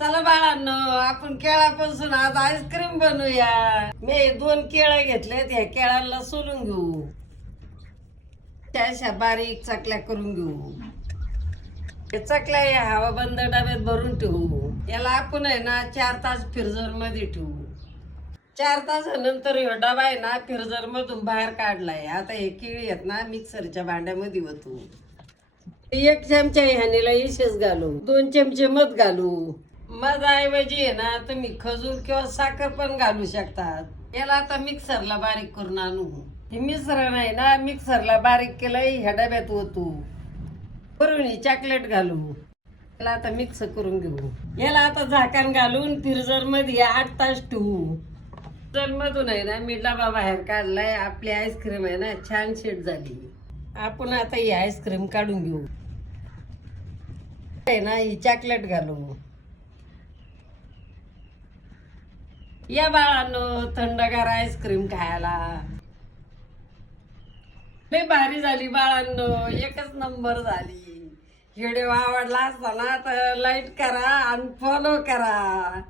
चला बाळांनो आपण केळापासून आज आईस्क्रीम बनवूया. मी दोन केळं घेतलेत ह्या केळाला सोलून घेऊ. त्याशा बारीक चकल्या करून घेऊ. हे चकल्या या हवा बंद डब्यात भरून ठेवू. याला आपण आहे ना चार तास फिरजरमध्ये ठेवू. चार तासानंतर ह्यो डबा आहे ना फ्रीजर मधून बाहेर काढलाय. आता हे केळी आहेत ना मिक्सरच्या भांड्यामध्ये होतो एक चमचा ह्यानेला इशेस घालू. दोन चमचे मध घालू. मध ऐवजी आहे ना तुम्ही खजूर किंवा साखर पण घालू शकतात. याला आता मिक्सरला बारीक करून आणू. हे मिश्रण आहे ना मिक्सरला बारीक केलंय ह्या डब्यात ओतू. करून चॉकलेट घालू. याला आता मिक्स करून घेऊ. याला आता झाकण घालून फ्रीजरमध्ये आठ तास ठेवू. मधून आहे ना मी डबा बाहेर काढलाय. आपली आईस्क्रीम आहे ना छान शेट झाली. आपण आता ही आईस्क्रीम काढून घेऊ. आहे ना ही चॉकलेट घालू. या बाळांनो थंडगार आईस्क्रीम खायला. लय भारी झाली बाळांनो एकच नंबर झाली. व्हिडिओ आवडला असताना तर लाईक करा आणि फॉलो करा.